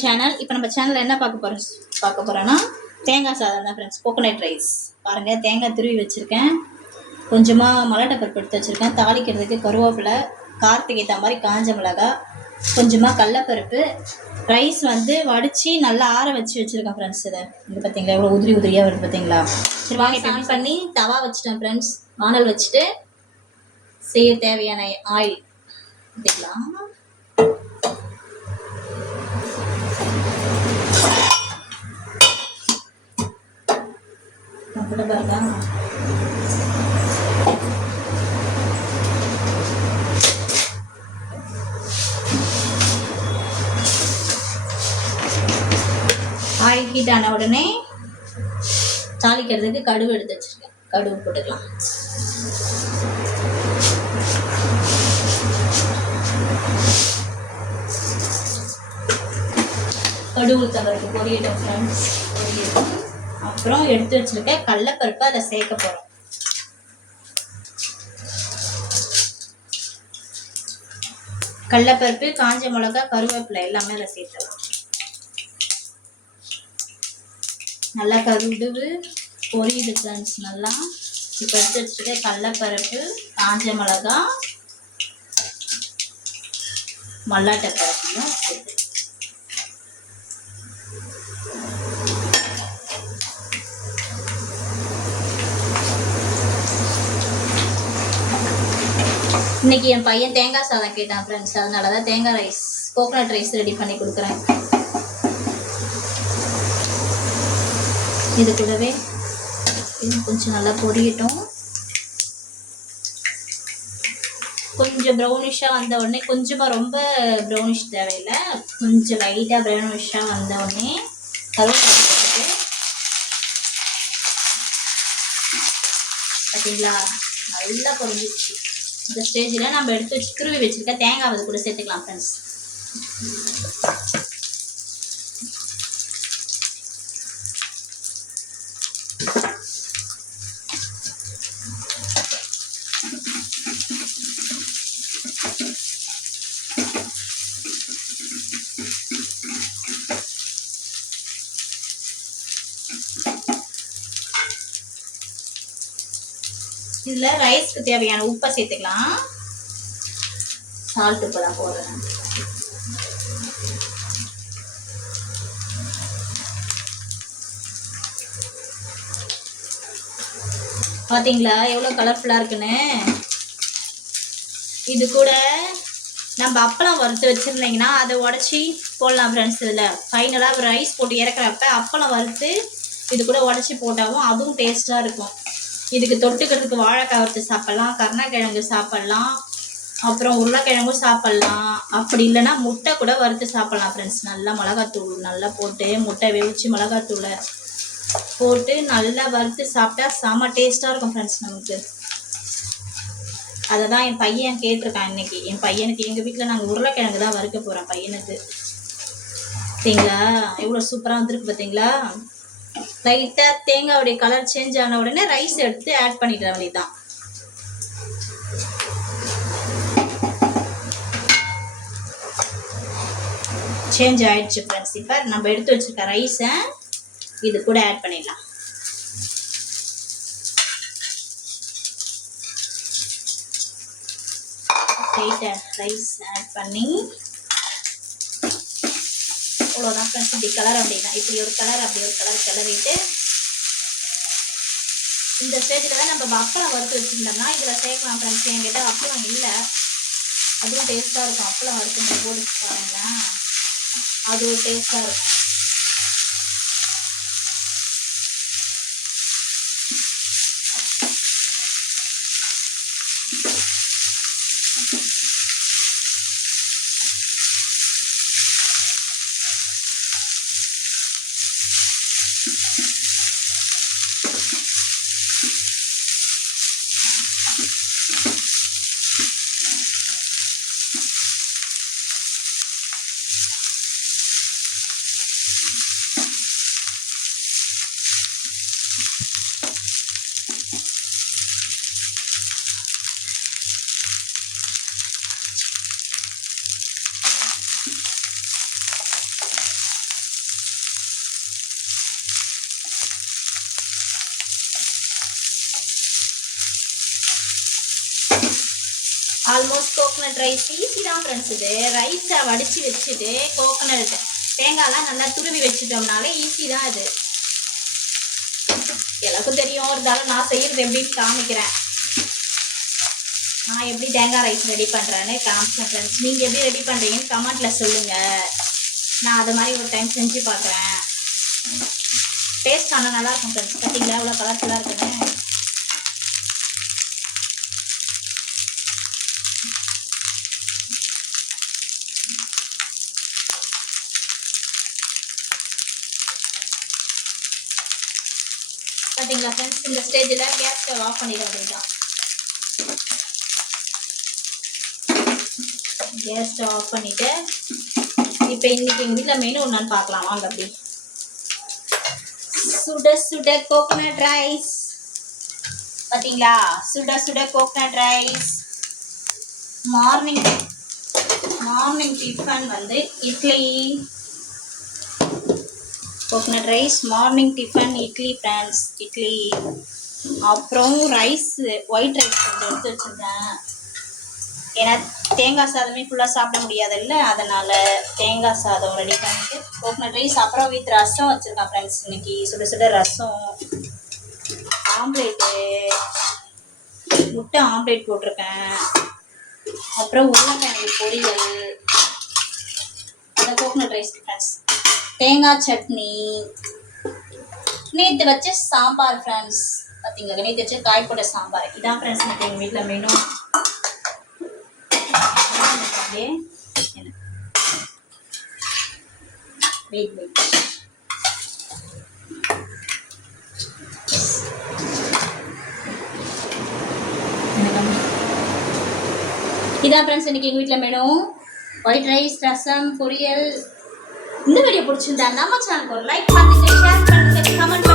Channel. இப்போ நம்ம சேனலில் என்ன பார்க்க போகிறோன்னா தேங்காய் சாதம் தான் ஃப்ரெண்ட்ஸ். கோகோனட் ரைஸ் பாருங்கள். தேங்காய் துருவி வச்சுருக்கேன், கொஞ்சமாக மல்லாட்டை பருப்பு எடுத்து வச்சுருக்கேன், தாளிக்கிறதுக்கு கருவேப்பிலை, காரத்துக்கு ஏற்ற மாதிரி காஞ்ச மிளகா, கொஞ்சமாக கடலப்பருப்பு. ரைஸ் வடித்து நல்லா ஆற வச்சு வச்சுருக்கேன் ஃப்ரெண்ட்ஸ். இங்கே பார்த்தீங்களா எவ்வளோ உதிரியாக வருது பார்த்தீங்களா. சரி வாங்க ஆன் பண்ணி தவா வச்சுட்டேன் ஃப்ரெண்ட்ஸ். வானல் வச்சுட்டு செய்ய தேவையான ஆயில் ஊற்றிக்கலாம். பாருங்க, ஆயில் ஹீட் ஆன உடனே தாளிக்கிறதுக்கு கடுகு எடுத்து வச்சிருக்கேன். கடுகு போட்டுக்கலாம். கடுகு தவறுக்கு பொரியட்டும் ஃப்ரெண்ட்ஸ். பொரியட்டும். அப்புறம் எடுத்து வச்சிருக்க கடலப்பருப்பு அதை சேர்க்க போறோம். கடலப்பருப்பு, காஞ்ச மிளகா, கருவேப்பிலை எல்லாமே அதை சேர்த்துலாம். நல்லா கடுகு பொரியுது ஃப்ரெண்ட்ஸ் நல்லா. இப்போ எடுத்து வச்சுட்டு கடலப்பருப்பு, காஞ்ச மிளகா, மல்லாட்டை பருப்பையும் சேர்த்து இன்னைக்கு என் பையன் தேங்காய் சாதம் கேட்டான் ஃப்ரெண்ட்ஸ். அதனால தான் தேங்காய் ரைஸ், கோகோனட் ரைஸ் ரெடி பண்ணி கொடுக்குறேன். இது கூடவே இது கொஞ்சம் நல்லா பொரியட்டும். கொஞ்சம் ப்ரௌனிஷாக வந்த உடனே, கொஞ்சமாக ரொம்ப ப்ரௌனிஷ் தேவையில்லை, கொஞ்சம் லைட்டாக ப்ரௌனிஷாக வந்த உடனே கருவேப்பிலை போட்டுட்டு, பார்த்தீங்களா நல்லா பொரிஞ்சிச்சு. இந்த ஸ்டேஜில் நம்ம எடுத்து வச்சு துருவி வச்சுருக்க தேங்காய் அது கூட சேர்த்துக்கலாம் ஃப்ரெண்ட்ஸ். இதில் ரைஸ்க்கு தேவையான உப்பை சேர்த்துக்கலாம். சால்ட் உப்பு தான் போடுறேன். பார்த்தீங்களா எவ்வளோ கலர்ஃபுல்லாக இருக்குன்னு. இது கூட நம்ம அப்பளம் வறுத்து வச்சுருந்தீங்கன்னா அதை உடச்சி போடலாம் ஃப்ரெண்ட்ஸ். இதில் ஃபைனலாக ரைஸ் போட்டு இறக்குறப்ப அப்பளம் வறுத்து இது கூட உடச்சி போட்டாலும் அதுவும் டேஸ்ட்டாக இருக்கும். இதுக்கு தொட்டுக்கிறதுக்கு வாழைக்காய் வறுத்து சாப்பிட்லாம், கருணக்கிழங்கு சாப்பிட்லாம், அப்புறம் உருளைக்கிழங்கும் சாப்பிட்லாம். அப்படி இல்லைன்னா முட்டை கூட வறுத்து சாப்பிட்லாம் ஃப்ரெண்ட்ஸ். நல்லா மிளகாத்தூள் நல்லா போட்டு, முட்டை வேவிச்சு மிளகாத்தூளை போட்டு நல்லா வறுத்து சாப்பிட்டா செம்ம டேஸ்ட்டாக இருக்கும் ஃப்ரெண்ட்ஸ் நமக்கு. அதை தான் என் பையன் கேட்டிருக்கான் இன்னைக்கு. என் பையனுக்கு எங்கள் வீட்டில் நாங்கள் உருளைக்கிழங்கு தான் வறுக்க போகிறோம் பையனுக்கு. பார்த்தீங்களா எவ்வளோ சூப்பராக வந்துருக்கு பார்த்தீங்களா. லைட்டாக தேங்காவுடைய கலர் சேஞ்ச் ஆன உடனே ரைஸ் எடுத்து ஆட் பண்ணிடுற வேண்டியதான். சேஞ்ச் ஆயிடுச்சு ஃப்ரெண்ட்ஸ். இப்போ நம்ம எடுத்து வச்சிருக்க ரைஸை இது கூட ஆட் பண்ணிடலாம். ரைஸ் ஆட் பண்ணி அவ்வளோதான் ஃப்ரெண்ட்ஸ். இப்படி கலர் அப்படின்னா இப்படி ஒரு கலர் அப்படி ஒரு கலர் கிளறிட்டு, இந்த ஸ்டேஜில் தான் நம்ம அப்பளம் வறுத்து வச்சுருந்தோம்னா இதில் சேர்க்கலாம் ஃப்ரெண்ட்ஸ். என்கிட்ட அப்பளம் இல்லை, அதுவும் டேஸ்ட்டாக இருக்கும். அப்பளம் வறுத்து போட்டு பாருங்களேன், அது ஒரு டேஸ்ட்டாக இருக்கும். ஆல்மோஸ்ட் கோகனட் ரைஸ் ஈஸி தான் ஃப்ரெண்ட்ஸ். இது ரைஸை வடித்து வச்சுட்டு கோகனட் தேங்காய்லாம் நல்லா துருவி வச்சுட்டோம்னாலே ஈஸி தான். இது எனக்கும் தெரியும், இருந்தாலும் நான் செய்கிறது எப்படின்னு காமிக்கிறேன். நான் எப்படி தேங்காய் ரைஸ் ரெடி பண்ணுறேன்னு காமிச்சேன் ஃப்ரெண்ட்ஸ். நீங்கள் எப்படி ரெடி பண்ணுறீங்கன்னு கமெண்ட்டில் சொல்லுங்கள். நான் அது மாதிரி ஒரு டைம் செஞ்சு பார்க்குறேன். டேஸ்ட் ஆனால் நல்லாயிருக்கும் ஃப்ரெண்ட்ஸ். பார்த்தீங்களா எவ்வளோ கலர்ஃபுல்லாக இருக்குன்னு. பார்த்தீங்களா ஃப்ரெண்ட்ஸ், இந்த ஸ்டேஜில் கேஸ் ஸ்டவ் ஆஃப் பண்ணிட வேண்டியதுதான். கேஸ் ஸ்டவ் ஆஃப் பண்ணிவிட்டு இப்போ இன்றைக்கி எங்கள் வீட்டில் மெனு ஒன்றான்னு பார்க்கலாம் வாங்க. அப்படி சுட சுட கோகனட் ரைஸ். பார்த்தீங்களா, சுட சுட கோகனட் ரைஸ். மார்னிங் டிஃபன் வந்து idli. Coconut rice morning tiffin idli friends. Idli அப்புறம் ரைஸ் ஒயிட் ரைஸ் கொஞ்சம் எடுத்து வச்சுருக்கேன். ஏன்னா தேங்காய் சாதமே ஃபுல்லாக சாப்பிட முடியாதுல்ல, அதனால் தேங்காய் சாதம் ரெடி பண்ணிவிட்டு கோகனட் ரைஸ் அப்புறம் வித் ரசம் வச்சுருக்கேன் ஃப்ரெண்ட்ஸ். இன்றைக்கி சுட சுட ரசம், ஆம்லேட்டு, முட்டை ஆம்லேட் போட்டிருக்கேன். அப்புறம் உருளைக்கிழங்கு பொரியல். அந்த கோகனட் ரைஸ் ஃப்ரெண்ட்ஸ். தேங்காய் சட்னி, நேற்று வச்ச சாம்பார் ஃப்ரெண்ட்ஸ். பார்த்தீங்களா, நேற்று வச்ச காய்போட சாம்பார். இதான் ஃப்ரெண்ட்ஸ் எனக்கு எங்கள் வீட்டில் மெனு. இதான் ஃப்ரெண்ட்ஸ் இன்னைக்கு எங்கள் வீட்டில் மெனு. ஒயிட் ரைஸ், ரசம், பொரியல். இந்த வீடியோ பிடிச்சிருந்தா நம்ம சேனலுக்கு ஒரு லைக் பண்ணுங்க, ஷேர் பண்ணுங்க, கமெண்ட்